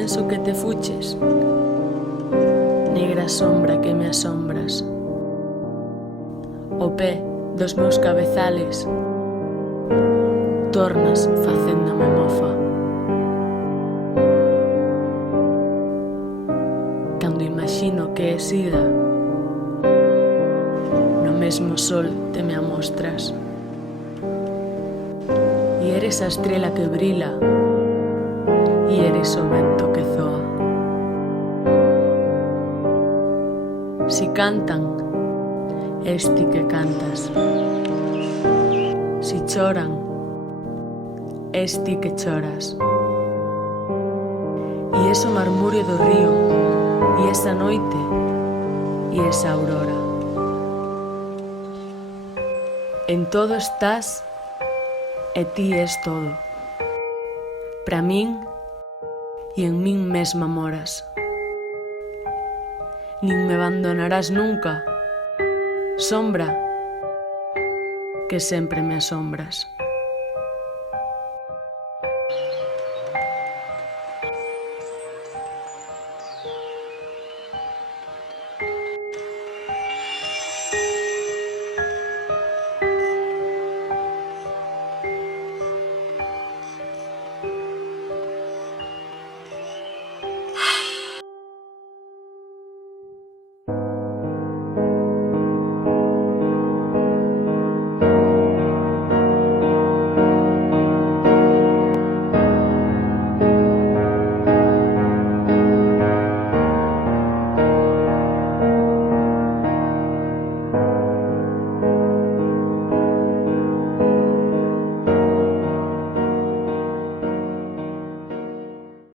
penso que te fuches, negra sombra que me asombras. O pé dos meus cabezales tornas facéndome mofa. Cando imagino que es ida, no mesmo sol te me amostras. E eres a estrela que brila, e eres o vento que zoa. Si cantan, es ti que cantas. Si choran, es ti que choras. E ese marmurio do río, e esa noite, e esa aurora. En todo estás, e ti es todo. Pra min, e en min mesma moras. Nin me abandonarás nunca, sombra, que sempre me asombras.